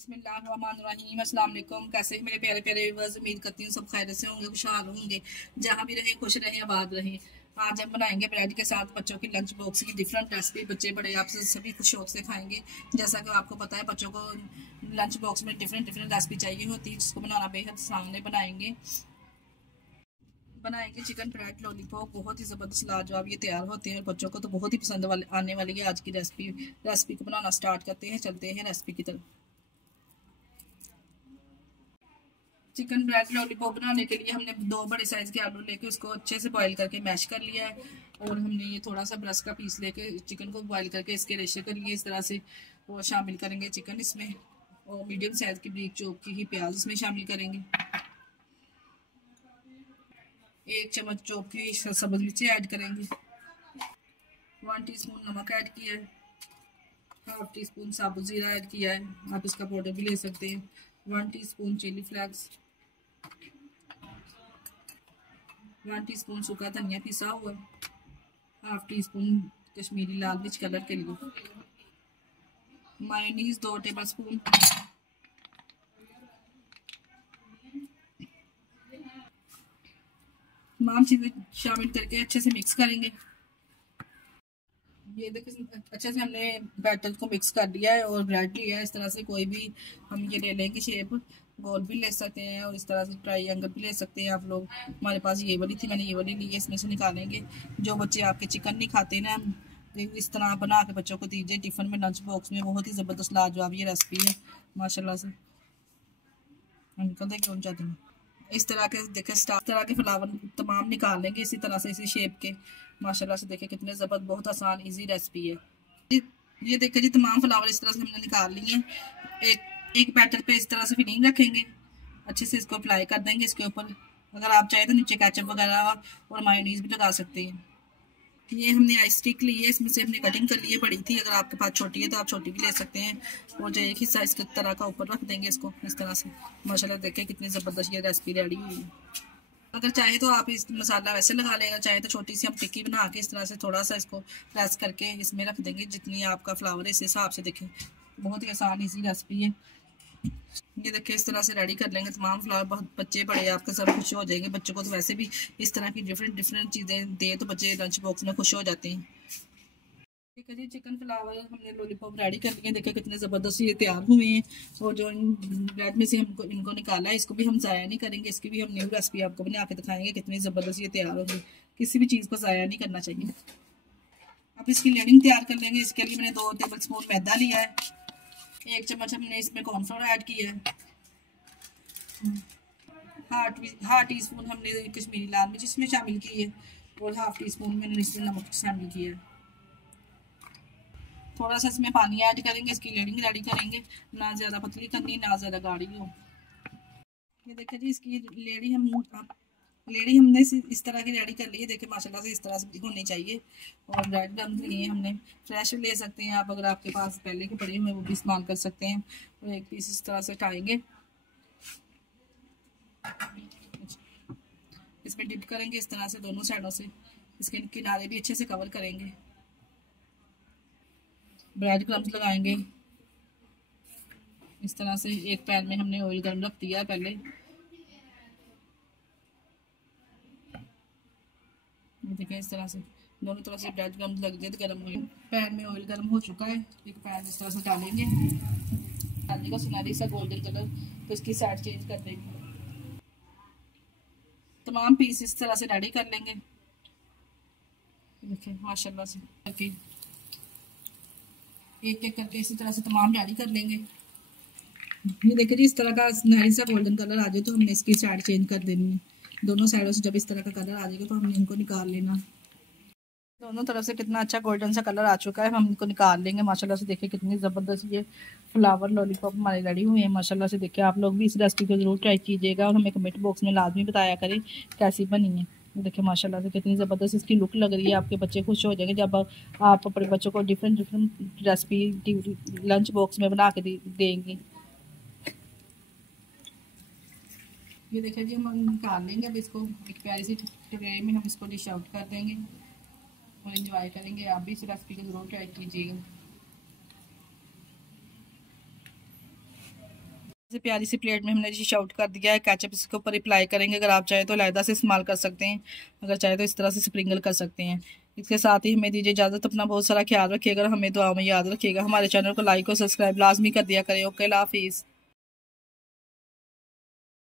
बिस्मिल्लाहिर्रहमानिर्रहीम। अस्सलाम वालेकुम। कैसे हैं मेरे प्यारे प्यारे व्यूअर्स? उम्मीद करती हूँ सब खैरियत से होंगे, खुशहाल होंगे, जहाँ भी रहें खुश रहें, आबाद रहें। आज हम बनाएंगे ब्रेड के साथ बच्चों की लंच बॉक्स की डिफरेंट रेसिपी। बच्चे बड़े आपसे सभी खुश शौक से खाएंगे। जैसा कि आपको पता है बच्चों को लंच बॉक्स में डिफरेंट डिफरेंट रेसिपी चाहिए होती है, जिसको बनाना बेहद आसान है। बनाएंगे चिकन ब्रेड लॉलीपॉप। बहुत ही ज़बरदस्त लाजवाब ये तैयार होते हैं और बच्चों को तो बहुत ही पसंद आने वाली है आज की रेसिपी को बनाना स्टार्ट करते हैं, चलते हैं रेसिपी की तरफ। चिकन ब्रेड लॉलीपॉप बनाने के लिए हमने 2 बड़े साइज़ के आलू लेके उसको अच्छे से बॉईल करके मैश कर लिया है। और हमने ये थोड़ा सा ब्रश का पीस लेके चिकन को बॉईल करके इसके रेशे कर लिए इस तरह से। और शामिल करेंगे चिकन इसमें, और मीडियम साइज़ की ब्रीक चॉप की ही प्याज इसमें शामिल करेंगे। 1 चम्मच चॉप की सब्ज़ मिर्ची ऐड करेंगे। 1 टीस्पून नमक ऐड किया है। हाफ टी स्पून साबुत ज़ीरा ऐड किया है, आप इसका पाउडर भी ले सकते हैं। 1 टीस्पून चिली फ्लेक्स, 1 टीस्पून सूखा धनिया पिसा हुआ, हाफ टी स्पून कश्मीरी लाल मिर्च कलर के लिए, मायोनीज 2 टेबल स्पून, तमाम चीज़ें शामिल करके अच्छे से मिक्स करेंगे। ये देखिए अच्छे से हमने बैटर को मिक्स कर दिया है और ब्रेड लिया है। इस तरह से कोई भी हम ये ले लेंगे शेप, गोल भी ले सकते हैं और इस तरह से ट्रायंगल भी ले सकते हैं आप लोग। हमारे पास ये वाली थी, मैंने ये वाली ली है। इसमें से निकालेंगे। जो बच्चे आपके चिकन नहीं खाते ना, इस तरह बना के बच्चों को दीजिए टिफ़िन में, लंच बॉक्स में। बहुत ही ज़बरदस्त लाजवाब ये रेसिपी है माशाल्लाह से। हम निकल दें क्यों चाहते हैं इस तरह के, देखे स्टार तरह के फ्लावर तमाम निकाल लेंगे इसी तरह से, इसी शेप के। माशाल्लाह से देखे कितने ज़बरदस्त, बहुत आसान इजी रेसिपी है। ये देखे जी तमाम फ्लावर इस तरह से हमने निकाल लिए हैं। एक बैटर पे इस तरह से फिलिंग रखेंगे, अच्छे से इसको अप्लाई कर देंगे इसके ऊपर। अगर आप चाहें तो नीचे केचप वगैरह और मायोनीज भी लगा सकते हैं। ये हमने आइस स्टिक ली है, इसमें से हमने कटिंग कर ली है, बड़ी थी। अगर आपके पास छोटी है तो आप छोटी भी ले सकते हैं। और जो एक ही साइज की तरह का ऊपर रख देंगे इसको इस तरह से। माशाल्लाह देखें कितनी ज़बरदस्त ये रेसिपी रेडी हुई है। अगर चाहे तो आप इस मसाला वैसे लगा लेगा, चाहे तो छोटी सी हम टिक्की बना के इस तरह से थोड़ा सा इसको प्रेस करके इसमें रख देंगे। जितनी आपका फ्लावर है इस हिसाब से। देखें बहुत ही आसान इजी रेसिपी है। ये देखिए इस तरह से रेडी कर लेंगे तमाम फ्लावर। बहुत बच्चे बड़े आपके सब खुश हो जाएंगे। बच्चों को तो वैसे भी इस तरह की डिफरेंट डिफरेंट चीज़ें दें तो बच्चे लंच बॉक्स में खुश हो जाते हैं। ठीक है जी, चिकन फ्लावर हमने लॉलीपॉप रेडी कर लिए। देखिए कितने ज़बरदस्त ये तैयार हुए हैं। और जो ब्रेड में से हमको इनको निकाला है, इसको भी हम ज़ाया नहीं करेंगे। इसकी भी हम न्यू रेसिपी आपको बना के दिखाएंगे कितनी ज़बरदस्त ये तैयार होगी। किसी भी चीज़ को ज़ाया नहीं करना चाहिए। अब इसकी लेयरिंग तैयार कर लेंगे। इसके लिए मैंने 2 टेबल स्पून मैदा लिया है। 1 चम्मच हमने इसमें कॉर्नफ्लोर ऐड किया है। हाफ टी स्पून हमने कश्मीरी लाल मिर्च इसमें शामिल की है। और हाफ टी स्पून मैंने इसमें नमक शामिल किया है। थोड़ा सा इसमें पानी ऐड करेंगे, इसकी लेयरिंग रेडी करेंगे। ना ज़्यादा पतली करनी, ना ज़्यादा गाढ़ी हो। ये देखिए जी इसकी लेडी हमने इस तरह की रेडी कर ली है। देखिए माशाल्लाह से इस तरह से होनी चाहिए। और ब्रेड क्रम्स लिए हमने, फ्रेश ले सकते हैं आप। अगर आपके पास पहले के पड़े हुए वो भी इस्तेमाल कर सकते हैं। और एक पीस इस तरह से उठाएंगे, इसमें डिप करेंगे इस तरह से दोनों साइडों से। इसके किनारे भी अच्छे से कवर करेंगे। ब्रेड क्रम्स लगाएंगे इस तरह से। एक पैन में हमने ऑयल गर्म रख दिया है पहले। देखिए इस तरह से दोनों तरफ से ब्रेड क्रम्स लग जाए तो गर्म ऑयल, पैन में ऑयल गर्म हो चुका है। एक पैन इस तरह से डालेंगे, डालने का सुनहरी सा गोल्डन कलर, तो इसकी साइड चेंज कर देंगे। तमाम पीस इस तरह से रेडी कर लेंगे। देखिए माशाल्लाह से करके एक एक करके इसी तरह से तमाम रेडी कर लेंगे। ये देखिए जी इस तरह का सुनहरी सा गोल्डन कलर आ जाए तो हमने इसकी साइड चेंज कर देनी है। दोनों साइडों से जब इस तरह का कलर आ जाएगा तो हमने इनको निकाल लेना। दोनों तरफ से कितना अच्छा गोल्डन सा कलर आ चुका है, हम इनको निकाल लेंगे। माशाल्लाह से देखिए कितनी ज़बरदस्त ये फ्लावर लॉलीपॉप हमारे रेडी हुए हैं। माशाल्लाह से देखिए आप लोग भी इस रेसिपी को ज़रूर ट्राई कीजिएगा और हमें कमेंट बॉक्स में लाजमी बताया करें कैसी बनी है। देखिए माशाल्लाह से कितनी ज़बरदस्त इसकी लुक लग रही है। आपके बच्चे खुश हो जाएंगे जब आप अपने बच्चों को different different recipe lunch box में बना के देंगी। ये देखिए जी हम निकाल लेंगे। अब इसको एक प्यारी सी ट्रे में हम इसको डिश आउट कर देंगे और एंजॉय करेंगे। आप भी इस रेसिपी को ज़रूर ट्राई कीजिएगा। से प्यारी सी प्लेट में हमने डिश आउट कर दिया है। केचप इसके ऊपर अप्लाई करेंगे। अगर आप चाहें तो अलहदा से इस्तेमाल कर सकते हैं, अगर चाहे तो इस तरह से स्प्रिंगल कर सकते हैं। इसके साथ ही हमें दीजिए इजाज़त। अपना बहुत सारा ख्याल रखिएगा, हमें दुआ में याद रखिएगा। हमारे चैनल को लाइक और सब्सक्राइब लाजमी कर दिया करें। ओके, अल्लाह हाफिज़।